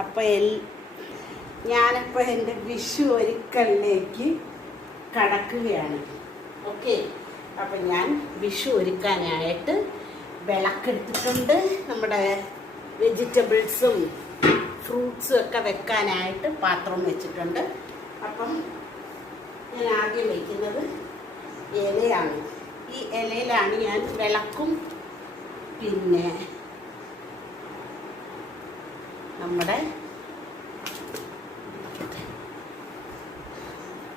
അപ്പോൾ എൽ ഞാനിപ്പോൾ എന്റെ വിഷു ഒരുക്കലിലേക്ക് കടക്കുകയാണ്. ഓക്കെ അപ്പം ഞാൻ വിഷു ഒരുക്കാനായിട്ട് വിളക്കെടുത്തിട്ടുണ്ട്. നമ്മുടെ വെജിറ്റബിൾസും ഫ്രൂട്ട്സും ഒക്കെ വെക്കാനായിട്ട് പാത്രം വെച്ചിട്ടുണ്ട്. അപ്പം ഞാൻ ആദ്യം വയ്ക്കുന്നത് ഇലയാണ്. ഈ ഇലയിലാണ് ഞാൻ വിളക്കും. പിന്നെ നമ്മുടെ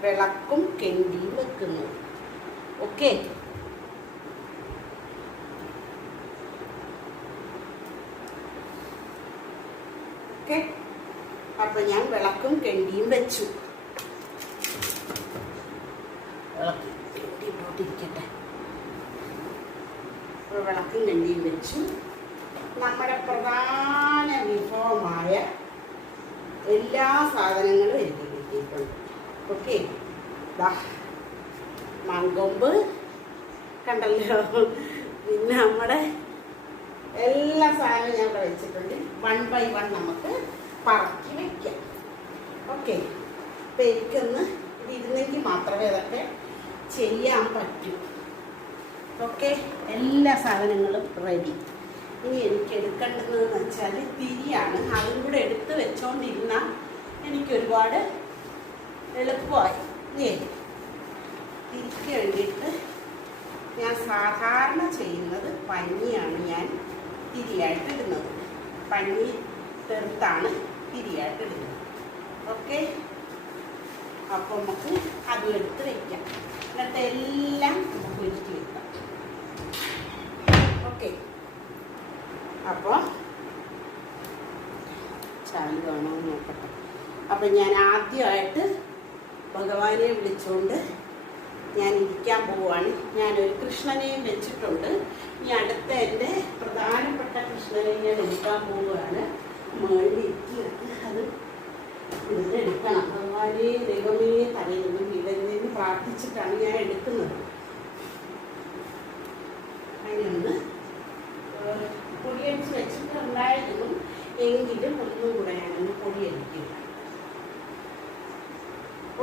വിളക്കും കെണ്ടിയും വെക്കുന്നു. ഓക്കെ ഓക്കെ അപ്പൊ ഞാൻ വിളക്കും കെണ്ടിയും വെച്ചു. വിളക്കും കെണ്ടി ഇട്ടോട്ടിരിക്കട്ടെ അപ്പോൾ വിളക്കും കെണ്ടിയും വെച്ചു. നമ്മുടെ പ്രധാന വിഭവമായ എല്ലാ സാധനങ്ങളും എനിക്ക് കിട്ടിയിട്ടുണ്ട്. ഓക്കെ മങ്കൊമ്പ് കണ്ടല്ലോ? പിന്നെ നമ്മുടെ എല്ലാ സാധനവും ഞാൻ ഇവിടെ വെച്ചിട്ടുണ്ട്. വൺ ബൈ വൺ നമുക്ക് പറക്കി വെക്കാം. ഓക്കെ അപ്പം എനിക്കൊന്ന് ഇതിരുന്നെങ്കിൽ മാത്രമേ അതൊക്കെ ചെയ്യാൻ പറ്റൂ. ഓക്കെ എല്ലാ സാധനങ്ങളും റെഡി ഇനി എനിക്ക് എടുക്കേണ്ടതെന്ന് വെച്ചാൽ തിരിയാണ്. അതും കൂടെ എടുത്ത് വെച്ചോണ്ടിരുന്നാൽ എനിക്ക് എളുപ്പമായി. തിരിക്ക് വേണ്ടിയിട്ട് ഞാൻ സാധാരണ ചെയ്യുന്നത് പഞ്ഞിയാണ് ഞാൻ തിരിയായിട്ട് ഇടുന്നത്. പഞ്ഞി തെറുത്താണ് തിരിയായിട്ട് ഇടുന്നത്. ഓക്കെ? അപ്പോൾ നമുക്ക് അതും എടുത്ത് വയ്ക്കാം എന്നിട്ട് എല്ലാം നമുക്ക് ഒരുക്കി വെക്കാം. ഓക്കെ? അപ്പോൾ ചാൽ വേണോ എന്ന് നോക്കട്ടെ. അപ്പം ഞാൻ ആദ്യമായിട്ട് ഭഗവാനെ വിളിച്ചുകൊണ്ട് ഞാൻ ഇരിക്കാൻ പോവുകയാണ് ഞാനൊരു കൃഷ്ണനെയും വെച്ചിട്ടുണ്ട്. ഈ അടുത്ത എന്റെ പ്രധാനപ്പെട്ട കൃഷ്ണനെ ഞാൻ എടുക്കാൻ പോവുകയാണ് അത് എടുക്കണം. ഭഗവാനെ ദൈവമേ തലയിൽ നിന്ന് പ്രാർത്ഥിച്ചിട്ടാണ് ഞാൻ എടുക്കുന്നത്. അതിനൊന്ന് പൊടിയടിച്ച് വെച്ചിട്ടുണ്ടായിരുന്നു എങ്കിലും ഒന്നും കൂടെ ഞാനൊന്ന് പൊടിയടിക്കില്ല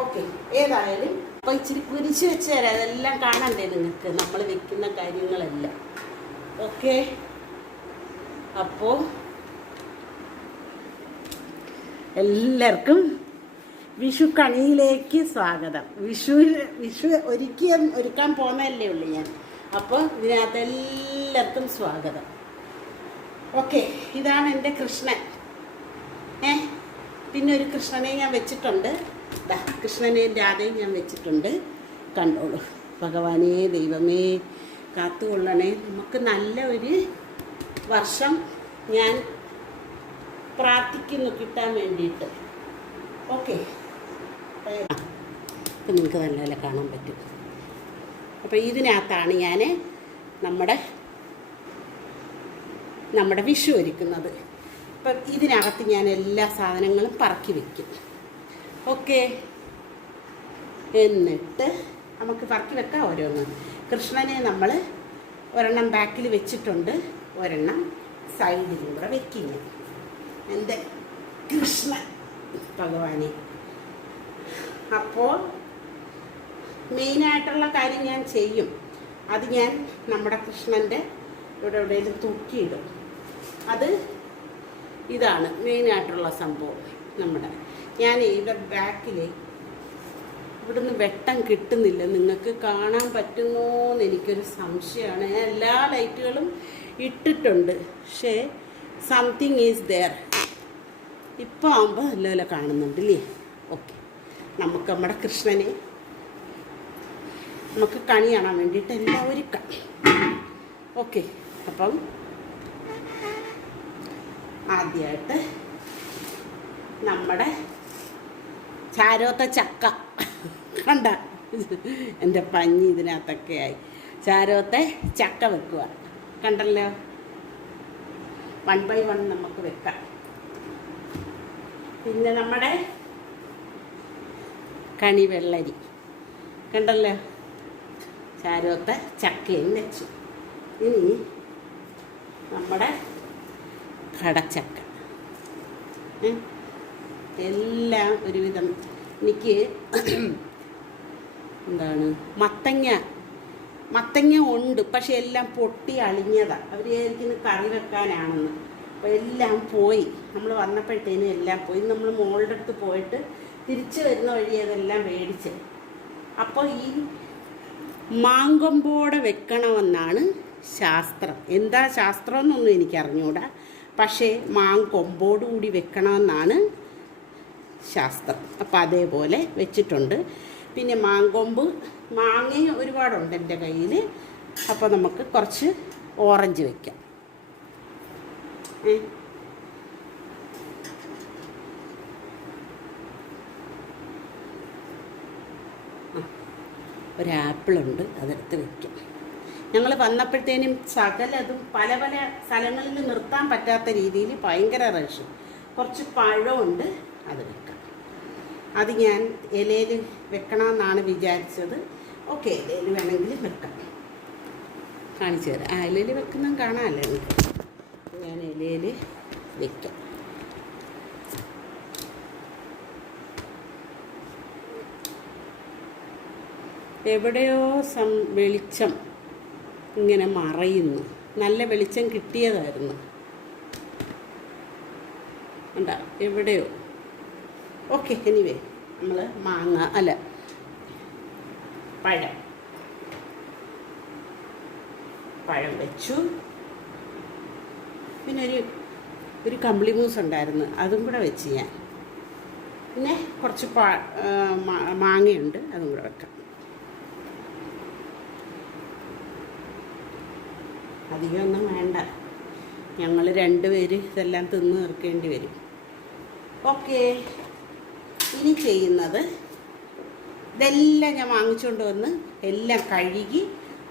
ഓക്കെ ഏതായാലും അപ്പോൾ ഇച്ചിരി കുരിശ് വെച്ച് തരാം. അതെല്ലാം കാണണ്ടേ നിങ്ങൾക്ക്? നമ്മൾ വെക്കുന്ന കാര്യങ്ങളെല്ലാം. ഓക്കെ അപ്പോൾ എല്ലാവർക്കും വിഷു കണിയിലേക്ക് സ്വാഗതം. വിഷു വിഷു ഒരുക്കിയ ഒരുക്കാൻ പോകുന്നതല്ലേ ഉള്ളൂ ഞാൻ. അപ്പോൾ ഇതിനകത്ത് എല്ലാവർക്കും സ്വാഗതം. ഓക്കെ ഇതാണ് എന്റെ കൃഷ്ണൻ. ഏ പിന്നെ ഒരു കൃഷ്ണനെ ഞാൻ വെച്ചിട്ടുണ്ട്. കൃഷ്ണനെയും രാധയും ഞാൻ വെച്ചിട്ടുണ്ട്. കണ്ടോളൂ ഭഗവാനേ ദൈവമേ കാത്തുകൊള്ളണേ. നമുക്ക് നല്ല ഒരു വർഷം ഞാൻ പ്രാർത്ഥിക്കുന്നു കിട്ടാൻ വേണ്ടിയിട്ട്. ഓക്കെ. അപ്പം നിങ്ങൾക്ക് നല്ല കാണാൻ പറ്റും. അപ്പോൾ ഇതിനകത്താണ് ഞാൻ നമ്മുടെ നമ്മുടെ വിഷു ഒരുക്കുന്നത്. അപ്പം ഇതിനകത്ത് ഞാൻ എല്ലാ സാധനങ്ങളും പറക്കി വെക്കും. ഓക്കെ? എന്നിട്ട് നമുക്ക് പറക്കി വെക്കാം ഓരോന്ന്. കൃഷ്ണനെ നമ്മൾ ഒരെണ്ണം ബാക്കിൽ വെച്ചിട്ടുണ്ട്. ഒരെണ്ണം സൈഡിലും കൂടെ വെക്കുന്നു എന്റെ കൃഷ്ണ ഭഗവാനെ. അപ്പോൾ മെയിനായിട്ടുള്ള കാര്യം ഞാൻ ചെയ്യും. അത് ഞാൻ നമ്മുടെ കൃഷ്ണന്റെ ഇവിടെ എവിടെയെങ്കിലും തൂക്കിയിടും. അത് ഇതാണ് മെയിനായിട്ടുള്ള സംഭവം നമ്മുടെ. ഞാൻ ഇവിടെ ബാക്കിൽ ഇവിടുന്ന് വെട്ടം കിട്ടുന്നില്ല. നിങ്ങൾക്ക് കാണാൻ പറ്റുമോ എന്ന് എനിക്കൊരു സംശയമാണ്. ഞാൻ എല്ലാ ലൈറ്റുകളും ഇട്ടിട്ടുണ്ട്. പക്ഷേ സംതിങ് ഈസ് ദെയർ ഇപ്പോൾ ആകുമ്പോൾ നല്ലപോലെ കാണുന്നുണ്ട് ഇല്ലേ? ഓക്കെ നമുക്ക് നമ്മുടെ കൃഷ്ണനെ നമുക്ക് കണി കാണാൻ വേണ്ടിയിട്ട് എല്ലാവരും ഓക്കെ അപ്പം ആദ്യമായിട്ട് നമ്മുടെ ചാരോത്ത ചക്ക. കണ്ട? എന്റെ പഞ്ഞി ഇതിനകത്തൊക്കെ ആയി. ചാരോത്തെ ചക്ക വെക്കുക. കണ്ടല്ലോ? വൺ ബൈ വൺ നമുക്ക് വെക്കാം. പിന്നെ നമ്മുടെ കണി വെള്ളരി കണ്ടല്ലോ? ചാരോത്ത ചക്കയും വെച്ചു. ഇനി നമ്മുടെ കടച്ചക്ക. എല്ലാം ഒരുവിധം. എനിക്ക് എന്താണ്? മത്തങ്ങ. മത്തങ്ങ ഉണ്ട് പക്ഷെ എല്ലാം പൊട്ടി അളിഞ്ഞതാണ് അവർ വിചാരിക്കുന്ന കറി വെക്കാനാണെന്ന്. അപ്പോൾ എല്ലാം പോയി. നമ്മൾ വന്നപ്പോഴത്തേനും എല്ലാം പോയി. നമ്മൾ മോളുടെ അടുത്ത് പോയിട്ട് തിരിച്ചു വരുന്ന വഴി അതെല്ലാം മേടിച്ച്. അപ്പോൾ ഈ മാങ്കൊമ്പോടെ വെക്കണമെന്നാണ് ശാസ്ത്രം. എന്താ ശാസ്ത്രമെന്നൊന്നും എനിക്ക് അറിഞ്ഞൂടാ പക്ഷേ മാങ്കൊമ്പോടുകൂടി വെക്കണമെന്നാണ് ശാസ്ത്രം. അപ്പം അതേപോലെ വെച്ചിട്ടുണ്ട്. പിന്നെ മാങ്കൊമ്പ് മാങ്ങയും ഒരുപാടുണ്ട് എന്റെ കയ്യിൽ അപ്പോൾ നമുക്ക് കുറച്ച് ഓറഞ്ച് വെക്കാം. ഏ? ഒരു ആപ്പിളുണ്ട് അതെടുത്ത് വെക്കും. ഞങ്ങൾ വന്നപ്പോഴത്തേനും സകലതും പല പല സ്ഥലങ്ങളിൽ നിർത്താൻ പറ്റാത്ത രീതിയിൽ ഭയങ്കര റഷ് കുറച്ച് പഴമുണ്ട് അത് വെക്കാം. അത് ഞാൻ ഇലയിൽ വെക്കണമെന്നാണ് വിചാരിച്ചത്. ഓക്കെ ഇലയിൽ വേണമെങ്കിൽ വെക്കാം. കാണിച്ചു തരാം. ആ ഇലയിൽ വെക്കുന്ന കാണാമല്ലോ നിങ്ങൾക്ക് ഞാൻ ഇലയിൽ വെക്കാം. എവിടെയോ സം വെളിച്ചം. ഇങ്ങനെ മറയുന്നു. നല്ല വെളിച്ചം കിട്ടിയതായിരുന്നു. ഉണ്ട എവിടെയോ. ഓക്കെ എനിവേ നമ്മൾ മാങ്ങ അല്ല പഴം. പഴം വെച്ചു. പിന്നെ ഒരു ഒരു കമ്പിളി മൂസ് ഉണ്ടായിരുന്നു. അതും കൂടെ വെച്ച് ഞാൻ. പിന്നെ കുറച്ച് പാ മാങ്ങയുണ്ട്. അതും കൂടെ വെക്കാം. അധികമൊന്നും വേണ്ട. ഞങ്ങൾ രണ്ടുപേര് ഇതെല്ലാം തിന്ന് തീർക്കേണ്ടി വരും. ഓക്കെ. ഇനി ചെയ്യുന്നത് ഇതെല്ലാം ഞാൻ വാങ്ങിച്ചുകൊണ്ട് വന്ന് എല്ലാം കഴുകി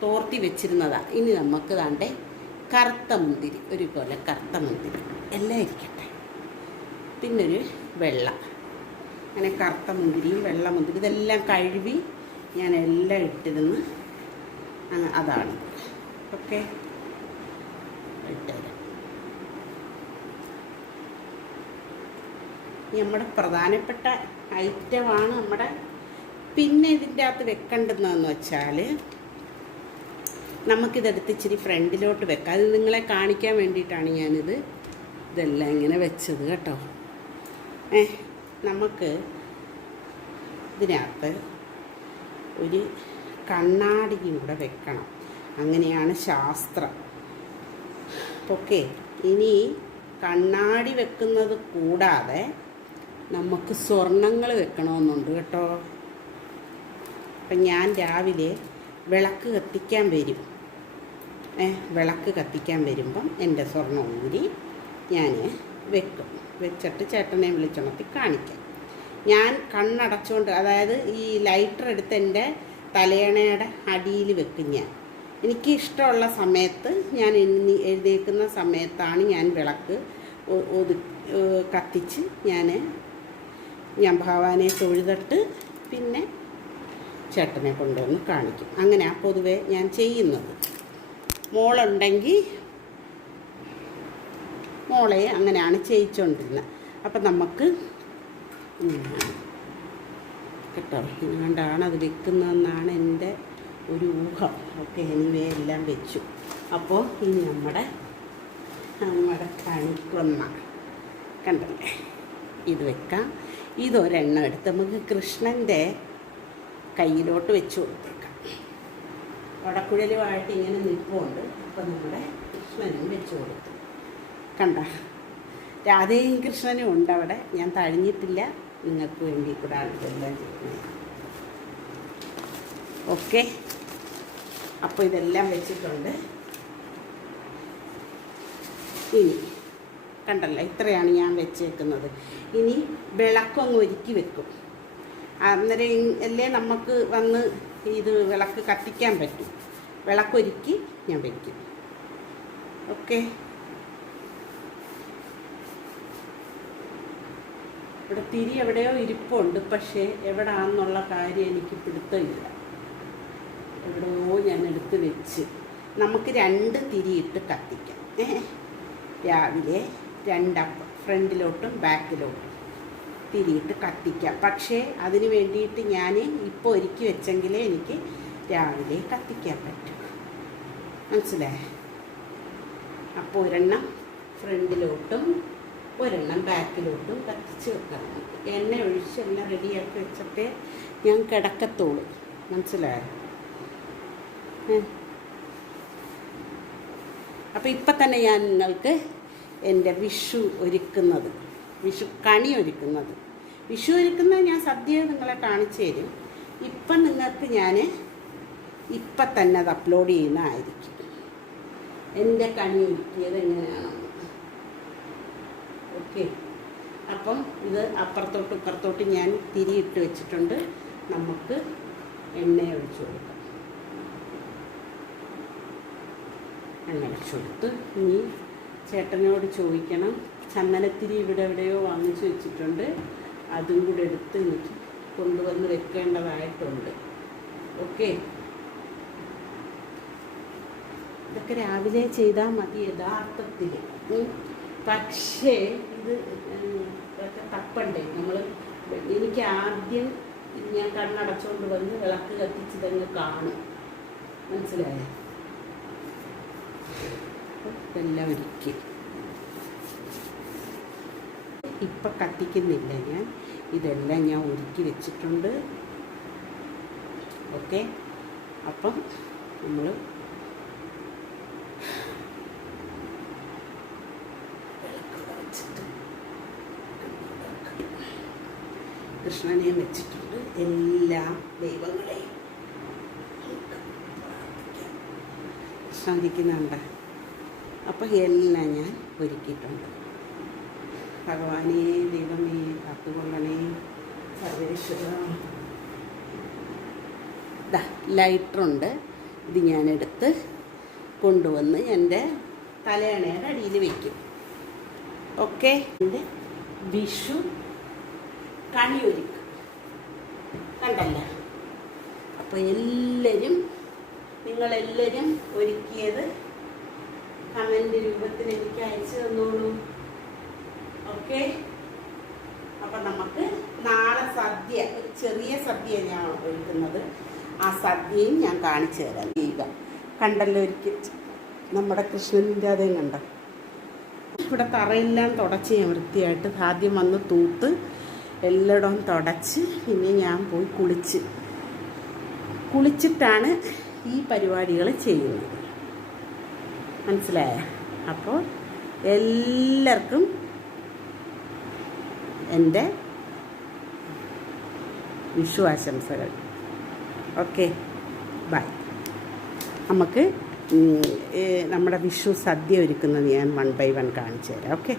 തോർത്തി വെച്ചിരുന്നതാണ് ഇനി നമുക്ക് താണ്ടേ കറുത്ത മുന്തിരി ഒരു പോലെ കറുത്ത മുന്തിരി. എല്ലാം ഇരിക്കട്ടെ. പിന്നൊരു വെള്ള. അങ്ങനെ കറുത്ത മുന്തിരിയും വെള്ള മുന്തിരി ഇതെല്ലാം കഴുകി ഞാൻ എല്ലാം ഇട്ടിരുന്ന് അതാണ്. ഓക്കെ. ഇട്ടുതരാം നമ്മുടെ പ്രധാനപ്പെട്ട ഐറ്റമാണ് നമ്മുടെ പിന്നെ ഇതിന്റെ അകത്ത് വെക്കേണ്ടതെന്ന് വെച്ചാൽ നമുക്കിതെടുത്ത് ഇച്ചിരി ഫ്രണ്ടിലോട്ട് വെക്കാം. അത് നിങ്ങളെ കാണിക്കാൻ വേണ്ടിയിട്ടാണ് ഞാനിത് ഇതെല്ലാം ഇങ്ങനെ വെച്ചത് കേട്ടോ. ഏ നമുക്ക് ഇതിനകത്ത് ഒരു കണ്ണാടിയും കൂടെ വെക്കണം. അങ്ങനെയാണ് ശാസ്ത്രം. ഓക്കെ ഇനി കണ്ണാടി വെക്കുന്നത് കൂടാതെ നമുക്ക് സ്വർണങ്ങൾ വെക്കണമെന്നുണ്ട് കേട്ടോ. അപ്പം ഞാൻ രാവിലെ വിളക്ക് കത്തിക്കാൻ വരും. ഏ വിളക്ക് കത്തിക്കാൻ വരുമ്പം എന്റെ സ്വർണം ഊരി ഞാൻ വെക്കും. വെച്ചിട്ട് ചേട്ടനെ വിളിച്ചുണർത്തി കാണിക്കാം. ഞാൻ കണ്ണടച്ചുകൊണ്ട് അതായത് ഈ ലൈറ്റർ എടുത്ത് എന്റെ തലയണയുടെ അടിയിൽ വെക്കും ഞാൻ. എനിക്ക് ഇഷ്ടമുള്ള സമയത്ത് ഞാൻ എണ്ണി എഴുന്നേൽക്കുന്ന സമയത്താണ് ഞാൻ വിളക്ക് ഒതു കത്തിച്ച് ഞാൻ ഞാൻ ഭഗവാനെ തൊഴുതിട്ട് പിന്നെ ചേട്ടനെ കൊണ്ടുവന്ന് കാണിക്കും. അങ്ങനെയാണ് പൊതുവെ ഞാൻ ചെയ്യുന്നത്. മോളുണ്ടെങ്കിൽ മോളെ അങ്ങനെയാണ് ചെയ്യിച്ചുകൊണ്ടിരുന്നത് അപ്പം നമുക്ക് കേട്ടോ ഇതുകൊണ്ടാണ് അത് വിൽക്കുന്നതെന്നാണ് എന്റെ ഒരു ഊഹം. ഒക്കെ എനിവേ എല്ലാം വെച്ചു. അപ്പോൾ ഇനി നമ്മുടെ നമ്മുടെ കണിക്കൊന്ന കണ്ടല്ലേ? ഇത് വെക്കാം. ഇതൊരെണ്ണം എടുത്ത് നമുക്ക് കൃഷ്ണന്റെ കയ്യിലോട്ട് വെച്ച് കൊടുത്തേക്കാം. വടക്കുഴലുമായിട്ട് ഇങ്ങനെ നിൽപ്പുണ്ട്. അപ്പം നമ്മുടെ കൃഷ്ണനും വെച്ച് കൊടുത്തു. കണ്ട? രാധയും കൃഷ്ണനും ഉണ്ട് അവിടെ ഞാൻ തഴിഞ്ഞിട്ടില്ല. നിങ്ങൾക്ക് വേണ്ടി ഇതെല്ലാം ചെയ്യുന്നത് ഓക്കെ? അപ്പോൾ ഇതെല്ലാം വെച്ചിട്ടുണ്ട്. ഇനി കണ്ടല്ല ഇത്രയാണ് ഞാൻ വെച്ചേക്കുന്നത്. ഇനി വിളക്കങ്ങ് ഒരുക്കി വെക്കും. അന്നേരം അല്ലേ നമുക്ക് വന്ന് ഇത് വിളക്ക് കത്തിക്കാൻ പറ്റും. വിളക്കൊരുക്കി ഞാൻ വയ്ക്കും ഓക്കെ? ഇവിടെ തിരി എവിടെയോ ഇരിപ്പുണ്ട് പക്ഷേ എവിടാന്നുള്ള കാര്യം എനിക്ക് പിടുത്തമില്ല. എവിടെയോ ഞാൻ എടുത്ത് വെച്ച് നമുക്ക് രണ്ട് തിരിയിട്ട് കത്തിക്കാം. രാവിലെ രണ്ടപ്പം ഫ്രണ്ടിലോട്ടും ബാക്കിലോട്ടും തിരിയിട്ട് കത്തിക്കാം. പക്ഷേ അതിന് വേണ്ടിയിട്ട് ഞാൻ ഇപ്പോൾ ഒരുക്കി വെച്ചെങ്കിലേ എനിക്ക് രാവിലെ കത്തിക്കാൻ പറ്റും. മനസ്സിലായേ? അപ്പോൾ ഒരെണ്ണം ഫ്രണ്ടിലോട്ടും ഒരെണ്ണം ബാക്കിലോട്ടും കത്തിച്ച് വെക്കാം എണ്ണ ഒഴിച്ച് എല്ലാം റെഡിയാക്കി വെച്ചിട്ടേ ഞാൻ കിടക്കത്തുള്ളൂ. മനസ്സിലായോ? അപ്പോൾ ഇപ്പം തന്നെ ഞാൻ നിങ്ങൾക്ക് എന്റെ വിഷു ഒരുക്കുന്നത് വിഷു കണി ഒരുക്കുന്നത്. വിഷു ഒരുക്കുന്നത് ഞാൻ സദ്യ നിങ്ങളെ കാണിച്ചു തരും. ഇപ്പം നിങ്ങൾക്ക് ഞാൻ ഇപ്പം തന്നെ അത് അപ്ലോഡ് ചെയ്യുന്നതായിരിക്കും. എന്റെ കണി ഒരുക്കിയത് എങ്ങനെയാണെന്ന്. ഓക്കെ അപ്പം ഇത് അപ്പുറത്തോട്ട് ഇപ്പുറത്തോട്ട് ഞാൻ തിരിയിട്ട് വെച്ചിട്ടുണ്ട്. നമുക്ക് എണ്ണ ഒഴിച്ചു കൊടുക്കാം. ഒഴിച്ചു കൊടുത്ത് ഇനി ചേട്ടനോട് ചോദിക്കണം. ചന്ദനത്തിരി ഇവിടെ എവിടെയോ വാങ്ങിച്ചു വെച്ചിട്ടുണ്ട്. അതും കൂടെ എടുത്ത് എനിക്ക് കൊണ്ടുവന്ന് വെക്കേണ്ടതായിട്ടുണ്ട്. ഓക്കെ? ഇതൊക്കെ രാവിലെ ചെയ്താൽ മതി യഥാർത്ഥത്തിൽ. പക്ഷേ ഇത് ഇതൊക്കെ തപ്പണ്ടേ? നമ്മൾ എനിക്ക് ആദ്യം ഞാൻ കണ്ണടച്ചുകൊണ്ട് വന്ന് വിളക്ക് കത്തിച്ചതങ്ങ് കാണും. മനസ്സിലായോ? ഇതെല്ലാം ഒരുക്കി ഇപ്പം കത്തിക്കുന്നില്ല ഞാൻ? ഇതെല്ലാം ഞാൻ ഒരുക്കി വെച്ചിട്ടുണ്ട്. ഓക്കെ? അപ്പം നമ്മൾ കൃഷ്ണനെയും വെച്ചിട്ടുണ്ട്. എല്ലാ ദൈവങ്ങളെയും കൃഷ്ണൻ ഇരിക്കുന്നുണ്ട് അപ്പോൾ എല്ലാം ഞാൻ ഒരുക്കിയിട്ടുണ്ട്. ഭഗവാനേ ദൈവമേ കാത്തുകൊള്ളണേ സർവേശ്വര ലൈറ്ററുണ്ട്. ഇത് ഞാനെടുത്ത് കൊണ്ടുവന്ന് എന്റെ തലയണയുടെ അടിയിൽ വയ്ക്കും ഓക്കെ? എന്റെ വിഷു കണിയൊരുക്കും. കണ്ടല്ല? അപ്പോൾ എല്ലാവരും നിങ്ങളെല്ലാവരും ഒരുക്കിയത് കമന്റ് രൂപത്തിൽ എനിക്ക് അയച്ചു തന്നോളൂ. ഓക്കെ അപ്പം നമുക്ക് നാളെ സദ്യ ഒരു ചെറിയ സദ്യ ഞാൻ ഒരുക്കുന്നത്. ആ സദ്യയും ഞാൻ കാണിച്ചു തരാം. ചെയ്യുക കണ്ടല്ലോ ഒരിക്കൽ. നമ്മുടെ കൃഷ്ണന്റെ അതേ കണ്ട? ഇവിടെ തറയെല്ലാം തുടച്ച് ഞാൻ വൃത്തിയായിട്ട് ആദ്യം വന്ന് തൂത്ത് എല്ലായിടവും തുടച്ച് പിന്നെ ഞാൻ പോയി കുളിച്ച്. കുളിച്ചിട്ടാണ് ഈ പരിപാടികൾ ചെയ്യുന്നത് മനസ്സിലായ? അപ്പോൾ എല്ലാവർക്കും എന്റെ വിഷു ആശംസകൾ ഓക്കെ ബൈ. നമുക്ക് നമ്മുടെ വിഷു സദ്യ ഒരുക്കുന്നത് ഞാൻ വൺ ബൈ വൺ കാണിച്ചു തരാം ഓക്കെ?